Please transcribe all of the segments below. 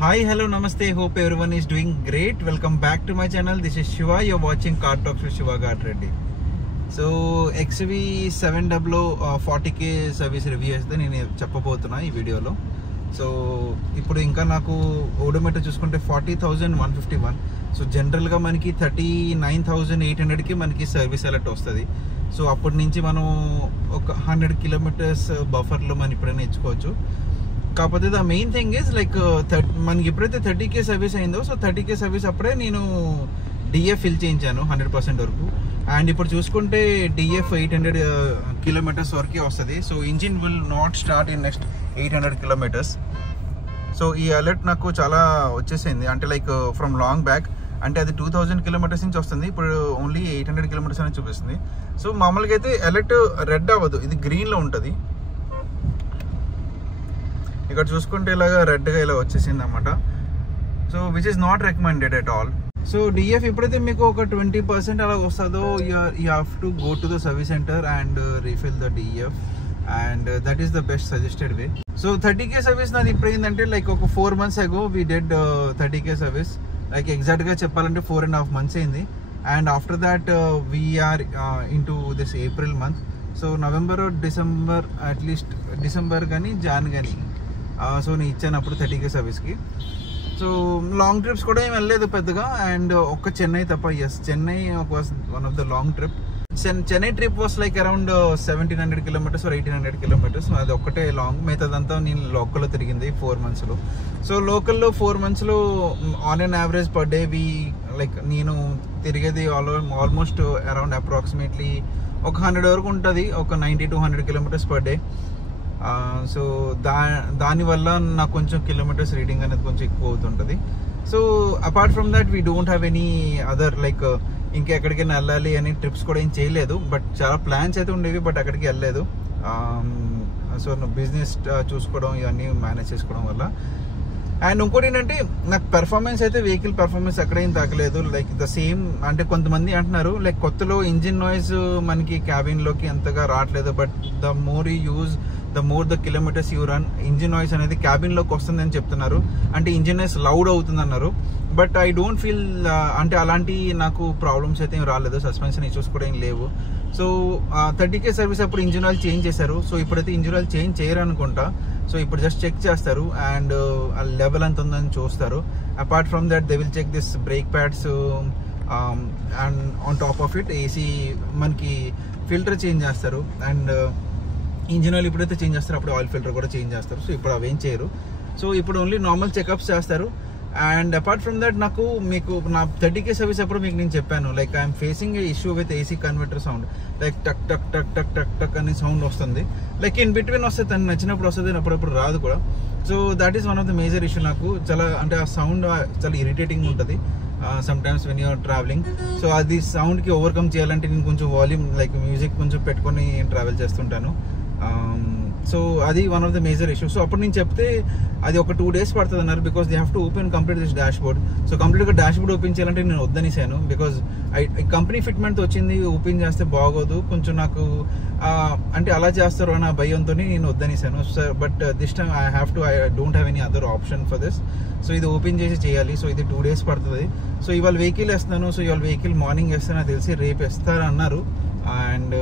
Hi, hello, namaste. Hope everyone is doing great. Welcome back to my channel. This is Shiva. You're watching Car Talks with Shiva Ghat Reddy. So XV700 40k service review అయితే నేను చెప్పబోతున్నా ఈ వీడియోలో. So ఇప్పుడు ఇంకా నాకు odometer చూసుకుంటే 40,151. So జనరల్గా మనకి 39,800కి మనకి సర్వీస్ అలర్ట్ వస్తుంది. సో అప్పటి నుంచి మనం ఒక 100 కిలోమీటర్స్ బఫర్లో మనం ఇప్పుడైనా ఇచ్చుకోవచ్చు. కాకపోతే the main thing is like మనకి ఎప్పుడైతే 30k సర్వీస్ అయిందో, సో 30k సర్వీస్ అప్పుడే నేను డిఎఫ్ ఫిల్ చేయించాను 100% వరకు. అండ్ ఇప్పుడు చూసుకుంటే డిఎఫ్ 800 కిలోమీటర్స్ వరకే వస్తుంది. So engine will not start in next 800 kilometres. So ఈ అలర్ట్ నాకు చాలా వచ్చేసింది, అంటే లైక్ ఫ్రమ్ లాంగ్ బ్యాక్. అంటే అది 2000 కిలోమీటర్స్ నుంచి వస్తుంది, ఇప్పుడు ఓన్లీ 800 కిలోమీటర్స్ అనేది చూపిస్తుంది. సో మామూలుగా అయితే అలర్ట్ రెడ్ అవ్వదు, ఇది గ్రీన్లో ఉంటుంది. ఇక్కడ చూసుకుంటే ఇలాగా రెడ్గా ఇలా వచ్చేసింది అనమాట. So which is not recommended at all. So DF ఎప్పుడైతే మీకు ఒక 20% అలా వస్తుందో, you have to go to the service centre and refill the DF, and that is the best suggested way. So 30k service నాది ఇప్పుడు ఏంటంటే like ఒక 4 months అగో we did 30k service. Like ఎగ్జాక్ట్గా చెప్పాలంటే 4.5 months అయింది. And after that we're into this April month. So November December, at least December కానీ Jan కానీ సో నేను ఇచ్చాను అప్పుడు 30k సర్వీస్కి. సో లాంగ్ ట్రిప్స్ కూడా ఏం వెళ్ళలేదు పెద్దగా, అండ్ ఒక్క చెన్నై తప్ప. Yes, Chennai was one of the long trip. Chennai trip was like around 1700 kilometres or 1800 kilometres. అది ఒక్కటే లాంగ్, మిగతాదంతా నేను లోకల్లో తిరిగింది 4 monthsలో. సో లోకల్లో 4 monthsలో on an average per day like నేను తిరిగేది ఆల్మోస్ట్ అరౌండ్ అప్రాక్సిమేట్లీ ఒక 100 వరకు ఉంటుంది, ఒక 90 to 100 kilometres per day. So దానివల్ల నాకు కొంచెం కిలోమీటర్స్ రీడింగ్ అనేది కొంచెం ఎక్కువ అవుతుంటుంది. So apart from that we don't have any other like ఇంకెక్కడికైనా వెళ్ళాలి అని ట్రిప్స్ కూడా ఏం చేయలేదు. బట్ చాలా ప్లాన్స్ అయితే ఉండేవి, బట్ అక్కడికి వెళ్ళలేదు. సో బిజినెస్ చూసుకోవడం ఇవన్నీ మేనేజ్ చేసుకోవడం వల్ల. అండ్ ఇంకోటి ఏంటంటే నాకు పెర్ఫార్మెన్స్ అయితే వెహికల్ పెర్ఫార్మెన్స్ ఎక్కడేం తగ్గలేదు. లైక్ ద సేమ్, అంటే కొంతమంది అంటున్నారు లైక్ కొత్తలో ఇంజిన్ నాయిస్ మనకి క్యాబిన్లోకి అంతగా రావట్లేదు, but the more you use the more the kilometres you run, engine noise అనేది క్యాబిన్లోకి వస్తుందని చెప్తున్నారు. అంటే ఇంజిన్ నాయిస్ లౌడ్ అవుతుంది అన్నారు. బట్ ఐ డోంట్ ఫీల్, అంటే అలాంటి నాకు ప్రాబ్లమ్స్ అయితే ఏం రాలేదు. సస్పెన్షన్ ఇష్యూస్ కూడా ఏం లేవు. సో 30k సర్వీస్ అప్పుడు ఇంజిన్ ఆయిల్ చేంజ్ చేశారు. సో ఇప్పుడైతే ఇంజిన్ ఆయిల్ చేంజ్ చేయరు అనుకుంటా. సో ఇప్పుడు జస్ట్ చెక్ చేస్తారు అండ్ ఆ లెవెల్ ఎంత ఉందని చూస్తారు. Apart from that they will check this brake pads and on top of it AC మనకి ఫిల్టర్ చేంజ్ చేస్తారు. అండ్ ఇంజిన్ ఆయిల్ ఎప్పుడైతే చేంజ్ చేస్తారో అప్పుడు ఆయిల్ ఫిల్టర్ కూడా చేంజ్ చేస్తారు. సో ఇప్పుడు అవేం చేయరు. సో ఇప్పుడు ఓన్లీ నార్మల్ చెకప్స్ చేస్తారు. అండ్ అపార్ట్ ఫ్రమ్ దట్ నాకు మీకు నా 30k సర్వీస్ అప్పుడు మీకు నేను చెప్పాను like I'm facing A issue with AC converter sound. Like టక్ టక్ టక్ టక్ టక్ టక్ అనే సౌండ్ వస్తుంది. లైక్ ఇన్ బిట్వీన్ వస్తుంది, తను నచ్చినప్పుడు వస్తుంది, అప్పుడప్పుడు రాదు కూడా. So that is one of the major issue నాకు. చాలా అంటే ఆ సౌండ్ చాలా ఇరిటేటింగ్ ఉంటుంది sometimes when you're travelling. So అది సౌండ్కి ఓవర్కమ్ చేయాలంటే నేను కొంచెం వాల్యూమ్ లైక్ మ్యూజిక్ కొంచెం పెట్టుకొని ట్రావెల్ చేస్తుంటాను. సో అది one of the major issue. So అప్పుడు నేను చెప్తే అది ఒక 2 days పడుతుంది అన్నారు, because they have to open complete this dash board. So కంప్లీట్గా డాష్ బోర్డ్ ఓపెన్ చేయాలంటే నేను వద్దనిసాను, బికాజ్ కంపెనీ ఫిట్మెంట్ వచ్చింది, ఓపెన్ చేస్తే బాగోదు కొంచెం నాకు, అంటే అలా చేస్తారు అన్న భయంతో నేను వద్దనిసాను. But this time I don't have any other option for this. So ఇది ఓపెన్ చేసి చేయాలి. సో ఇది 2 days పడుతుంది. సో ఇవాళ వెహికల్ వేస్తున్నాను. సో ఇవాళ వెహికల్ మార్నింగ్ వేస్తాను, నాకు తెలిసి రేపు వేస్తారన్నారు. And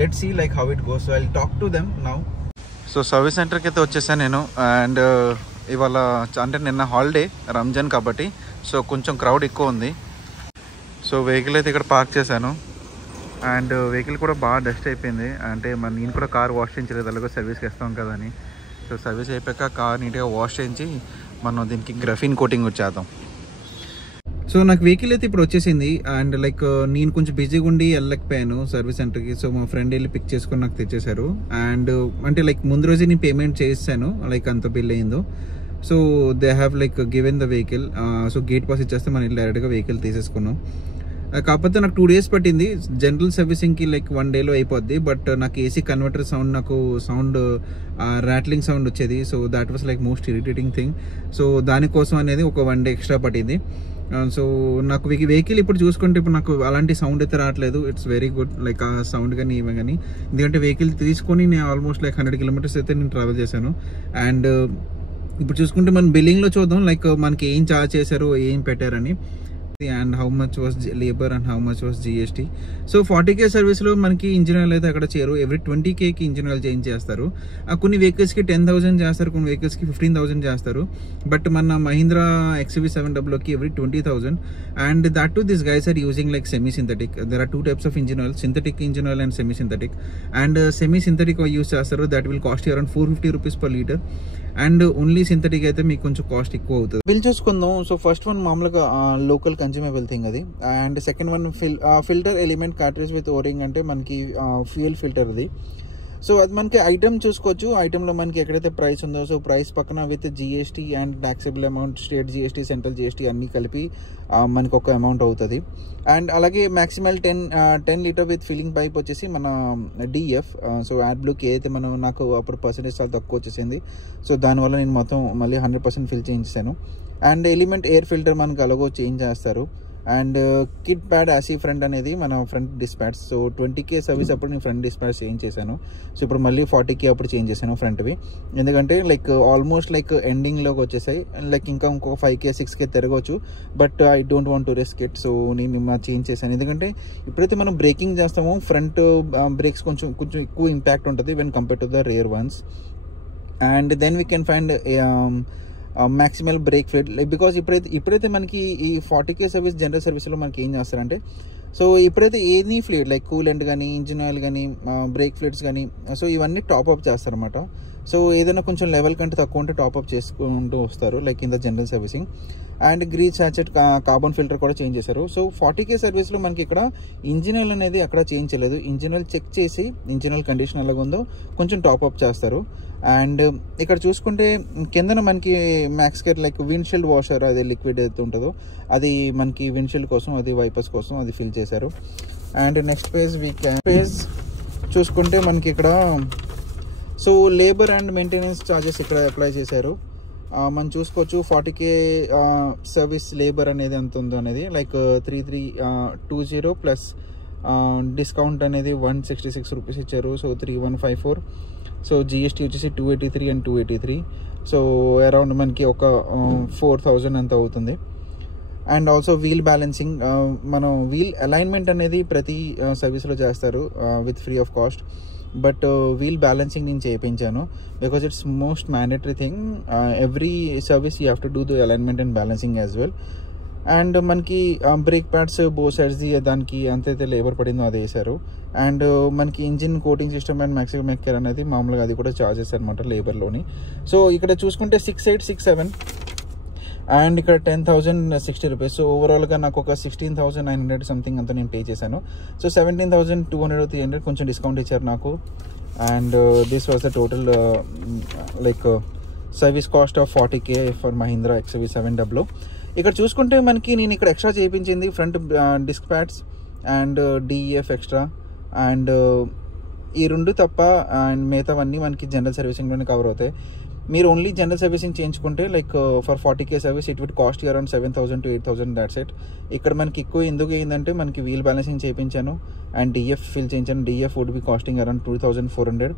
let's see like how it goes. So I will talk to them now. So service సెంటర్కి అయితే వచ్చేసాను నేను. అండ్ ఇవాళ అంటే నిన్న హాలిడే రంజాన్ కాబట్టి సో కొంచెం క్రౌడ్ ఎక్కువ ఉంది. సో వెహికల్ అయితే ఇక్కడ పార్క్ చేశాను. అండ్ వెహికల్ కూడా బాగా డస్ట్ అయిపోయింది. అంటే నేను కూడా కార్ వాష్ చేయించలేదు, అలాగే సర్వీస్కి వేస్తాం కదా అని. సో సర్వీస్ అయిపోయాక కార్ నీట్గా వాష్ చేయించి మనం దీనికి గ్రఫీన్ కోటింగ్ వచ్చేద్దాం. సో నాకు వెహికల్ అయితే ఇప్పుడు వచ్చేసింది. అండ్ లైక్ నేను కొంచెం బిజీగా ఉండి వెళ్ళలేకపోయాను సర్వీస్ సెంటర్కి. సో మా ఫ్రెండ్ వెళ్ళి పిక్ చేసుకొని నాకు తెచ్చేశారు. అండ్ అంటే లైక్ ముందు రోజే నేను పేమెంట్ చేస్తాను, లైక్ అంత బిల్ అయిందో. So they have like given the vehicle. So gate pass ఇచ్చేస్తే మనం డైరెక్ట్గా వెహికల్ తీసేసుకున్నాం. కాకపోతే నాకు 2 days పట్టింది. జనరల్ సర్వీసింగ్కి లైక్ 1 dayలో అయిపోద్ది. బట్ నాకు ఏసీ కన్వర్టర్ సౌండ్, నాకు సౌండ్ ర్యాట్లింగ్ సౌండ్ వచ్చేది. So that was like most irritating thing. So దానికోసం అనేది ఒక 1 day ఎక్స్ట్రా పట్టింది. సో నాకు వెహికల్ ఇప్పుడు చూసుకుంటే ఇప్పుడు నాకు అలాంటి సౌండ్ అయితే రావట్లేదు. ఇట్స్ వెరీ గుడ్, లైక్ ఆ సౌండ్ కానీ ఇవి కానీ. ఎందుకంటే వెహికల్ తీసుకొని నేను ఆల్మోస్ట్ లైక్ 100 kilometers అయితే నేను ట్రావెల్ చేశాను. అండ్ ఇప్పుడు చూసుకుంటే మనం బిల్లింగ్లో చూద్దాం, లైక్ మనకి ఏం చార్జ్ చేశారు, ఏం పెట్టారని, and how much was labour and how much was GST. So 40K సర్వీస్లో మనకి ఇంజిన్ ఆయిల్ అయితే అక్కడ చేరు. ఎవ్రీ 20Kకి ఇంజిన్ ఆయిల్ చేంజ్ చేస్తారు. కొన్ని వెహికల్స్కి 10,000 చేస్తారు, కొన్ని వెహికల్స్కి 15,000 చేస్తారు. బట్ మన మహీంద్రా XUV700కి every 20,000. And that to this guys are using like semi synthetic. There are 2 types of engine oil, synthetic engine oil and semi synthetic. And semi synthetic use చేస్తారు, that will cost around 450 rupees per litre. And only synthetic అయితే మీకు కొంచెం cost ఎక్కువ అవుతుంది. Bill చూసుకుందాం. So first one మామూలుగా local consumable thing అది. And second one filter element cartridge with ఓరింగ్, అంటే మనకి ఫ్యూయల్ ఫిల్టర్ అది. సో అది మనకి ఐటమ్ చూసుకోవచ్చు. ఐటెంలో మనకి ఎక్కడైతే ప్రైస్ ఉందో, సో ప్రైస్ పక్కన with GST and taxable amount, state GST, central GST అన్నీ కలిపి మనకి ఒక అమౌంట్ అవుతుంది. అండ్ అలాగే maximal 10 litre with filling pipe వచ్చేసి మన DF. సో AdBlueకి అయితే నాకు అప్పుడు పర్సెంటేజ్ చాలా తక్కువ వచ్చేసింది. సో దానివల్ల నేను మొత్తం మళ్ళీ 100% ఫిల్ చేయించాను. అండ్ ఎలిమెంట్ ఎయిర్ ఫిల్టర్ మనకు అలాగో చేంజ్ చేస్తారు. అండ్ కిట్ ప్యాడ్ యాసీ ఫ్రంట్ అనేది మన ఫ్రంట్ డిస్పాట్స్. సో 20K సర్వీస్ అప్పుడు నేను ఫ్రంట్ డిస్పాట్స్ చేంజ్ చేశాను. సో ఇప్పుడు మళ్ళీ 40K అప్పుడు చేంజ్ చేశాను ఫ్రంట్వి. ఎందుకంటే లైక్ ఆల్మోస్ట్ లైక్ ఎండింగ్లోకి వచ్చేసాయి. లైక్ ఇంకా ఇంకో 5K 6K తిరగవచ్చు, but I don't want to risk it. So నేను చేంజ్ చేశాను. ఎందుకంటే ఇప్పుడైతే మనం బ్రేకింగ్ చేస్తామో ఫ్రంట్ బ్రేక్స్ కొంచెం ఎక్కువ ఇంపాక్ట్ ఉంటుంది when compare to the rear ones. And then we can find maximal brake fluid. Like because ఇప్పుడైతే మనకి ఈ 40K సర్వీస్ జనరల్ సర్వీస్లో మనకి ఏం చేస్తారంటే, సో ఇప్పుడైతే ఏది ఫ్లూయిడ్ లైక్ కూలెంట్ కానీ, ఇంజిన్ ఆయిల్ కానీ, బ్రేక్ ఫ్లూయిడ్స్ కానీ, సో ఇవన్నీ టాప్అప్ చేస్తారన్నమాట. సో ఏదైనా కొంచెం లెవెల్ కంటే తక్కువ ఉంటే టాప్అప్ చేసుకుంటూ వస్తారు, like in the general servicing. And grease sachet carbon filter కూడా చేంజ్ చేశారు. సో 40K సర్వీస్లో మనకి ఇక్కడ ఇంజిన్ ఆయిల్ అనేది అక్కడ చేంజ్ చేయలేదు. ఇంజిన్ ఆయిల్ చెక్ చేసి ఇంజిన్ ఆయిల్ కండిషన్ ఎలాగ ఉందో కొంచెం టాప్అప్ చేస్తారు. అండ్ ఇక్కడ చూసుకుంటే కిందన మనకి max care like windshield washer, అది లిక్విడ్ అయితే ఉంటుందో అది మనకి విండ్షీల్డ్ కోసం, అది వైపర్స్ కోసం అది ఫిల్ చేశారు. అండ్ నెక్స్ట్ పేజ్ చూసుకుంటే మనకి ఇక్కడ so labour and maintenance charges ఇక్కడ అప్లై చేశారు. మనం చూసుకోవచ్చు 40K సర్వీస్ లేబర్ అనేది ఎంత ఉందో అనేది, లైక్ 3320 ప్లస్ డిస్కౌంట్ అనేది 166 రూపీస్ ఇచ్చారు. సో 3154. సో GST వచ్చేసి 283 అండ్ 283. సో అరౌండ్ మనకి ఒక 4000 అంత అవుతుంది. అండ్ ఆల్సో వీల్ బ్యాలెన్సింగ్, మనం వీల్ అలైన్మెంట్ అనేది ప్రతి సర్వీస్లో చేస్తారు with free of cost. But wheel balancing నేను చేయించాను because it's most mandatory thing. Every service you have to do the alignment and balancing as well. And మనకి brake pads both సైడ్స్ది దానికి ఎంతైతే లేబర్ పడిందో అది వేశారు. అండ్ మనకి engine coating system and maximum maker అనేది మామూలుగా అది కూడా చార్జ్ చేస్తారు అనమాట లేబర్లోని. సో ఇక్కడ చూసుకుంటే 6867 అండ్ ఇక్కడ 10,060 రూపీస్. సో ఓవరాల్గా నాకు ఒక 16,900 సంథింగ్ అంతా నేను పే చేశాను. సో 17,200 300 కొంచెం డిస్కౌంట్ ఇచ్చారు నాకు. And this was the total like service cost of 40K for Mahindra XUV700. ఇక్కడ చూసుకుంటే మనకి నేను ఇక్కడ ఎక్స్ట్రా చేయించింది front disc pads and DEF extra, and ఈ రెండు తప్ప అండ్ మిగతావన్నీ మనకి జనరల్ సర్వీసింగ్లోనే కవర్ అవుతాయి. మీరు ఓన్లీ జనరల్ సర్వీసింగ్ చేయించుకుంటే like for 40K service it will cost around 7,000 to 8,000. That's it. ఇక్కడ మనకి ఎక్కువ ఎందుకు అయిందంటే మనకి వీల్ బ్యాలెన్సింగ్ చేయించాను అండ్ DF ఫిల్ చేయించాను. DF would be costing around 2,400.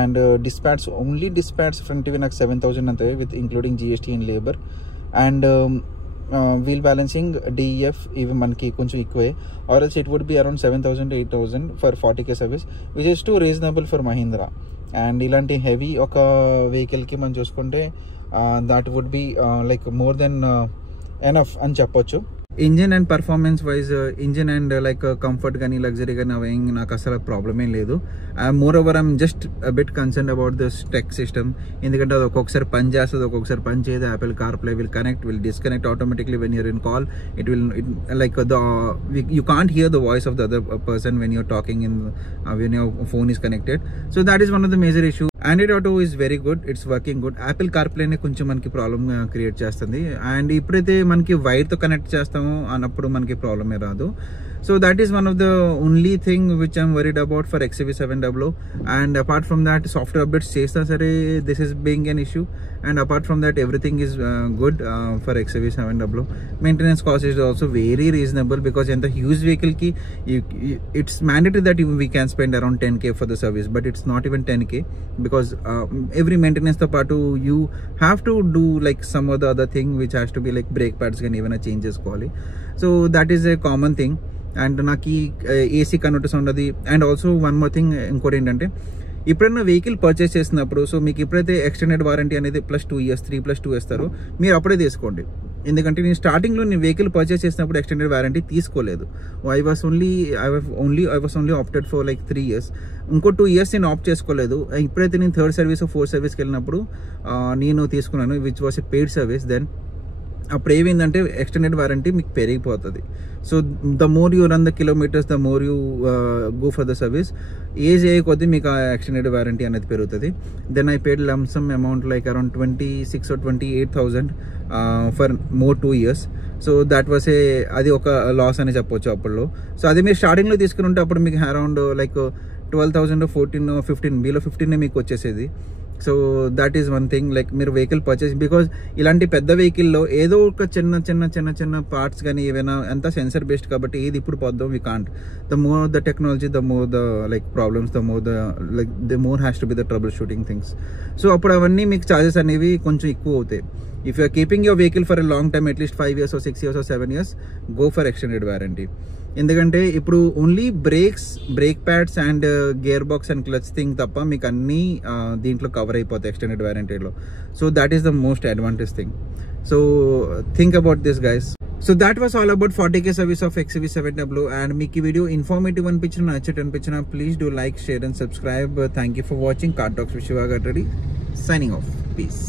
And disc pads only disc pads front ఇవి నాకు 7,000 అంతే with including GST and labour. And wheel balancing DEF ఇవి మనకి కొంచెం ఎక్కువే, or else it would be around 7,000 to 8,000 for 40K service which is too reasonable for Mahindra. And ఇలాంటి heavy ఒక వెహికల్కి మనం చూసుకుంటే that would be like more than enough అని చెప్పొచ్చు. Engine and performance wise engine and like comfort కానీ luxury కానీ అవి నాకు అసలు ప్రాబ్లమ్ ఏం లేదు. Moreover I'm just bit concern about this tech system. ఎందుకంటే అది ఒక్కొక్కసారి పని చేస్తుంది, ఒక్కొక్కసారి పని చేయదు. Apple CarPlay will connect, will disconnect automatically when you're in call. It will like you can't hear the voice of the other person when you're talking when your phone is connected. So that is one of the major issue. Android Auto is very good, it's working good. Apple CarPlay ne koncham manaki problem create చేస్తుంది. And ఇప్పుడైతే మనకి wire తో connect చేస్తామో అన్నప్పుడు మనకి ప్రాబ్లమే రాదు. So that is one of the only thing which I'm worried about for XUV700. And apart from that, software updates chesna sare this is being an issue, and apart from that everything is good for XUV700. Maintenance cost is also very reasonable because in the huge vehicle ki it's mandatory that we can spend around 10k for the service, but it's not even 10k because every maintenance to part you have to do like some or the other thing which has to be like brake pads can even changes quality. So that is a common thing. And naki AC converters ఉండది. And also one more thing ఇంకోటి ఏంటంటే ఇప్పుడైనా vehicle purchase చేసినప్పుడు so మీకు ఎప్పుడైతే extended warranty అనేది +2 years 3+2 ఇస్తారో మీరు అప్పుడే తీసుకోండి. ఎందుకంటే నేను స్టార్టింగ్లో నేను వెహికల్ పర్చేస్ చేసినప్పుడు ఎక్స్టెండెడ్ వారంటీ తీసుకోలేదు. I was only opted for like 3 years. ఇంకో 2 years నేను ఆప్ట్ చేసుకోలేదు. ఇప్పుడైతే నేను 3rd సర్వీస్ 4th సర్వీస్కి వెళ్ళినప్పుడు నేను తీసుకున్నాను, which was a paid service. Then అప్పుడు ఏమైందంటే ఎక్స్టెండెడ్ వారంటీ మీకు పెరిగిపోతుంది. So the more you run the kilometres the more you go for the service. Age అయ్యే కొద్దీ మీకు ఆ ఎక్స్టెండెడ్ వారంటీ అనేది పెరుగుతుంది. Then I paid lump sum amount like around 26,000 or 28,000 for more 2 years. So that was అది ఒక loss అని చెప్పొచ్చు అప్పట్లో. సో అది మీరు స్టార్టింగ్లో తీసుకుని ఉంటే అప్పుడు మీకు around like 12,000 or 14 or 15 below 15 మీకు వచ్చేసేది. So that is one thing. Like మీరు వెహికల్ పర్చేస్ బికాజ్ ఇలాంటి పెద్ద వెహికల్లో ఏదో ఒక చిన్న పార్ట్స్ కానీ ఏవైనా అంతా సెన్సర్ బేస్డ్ కాబట్టి ఏది ఇప్పుడు పోద్దాం we can't. The more the technology the more the like problems the more has to be the trouble shooting things. So అప్పుడు అవన్నీ మీకు ఛార్జెస్ అనేవి కొంచెం ఎక్కువ అవుతాయి. If you are keeping your vehicle for a long time at least 5 years or 6 years or 7 years go for extended warranty. ఎందుకంటే ఇప్పుడు only brake pads and gear box and clutch thing తప్ప మీకు అన్నీ దీంట్లో కవర్ అయిపోతాయి ఎక్స్టెండెడ్ వారంటీలో. So that is the most advantage thing. So think about this guys. So that was all about 40k service of XUV700. And మీకు ఈ video informative అనిపించిన నచ్చట్ అనిపించిన please do like, share and subscribe. Thank you for watching. Car talks with Shiva Gaddi signing of. Piece.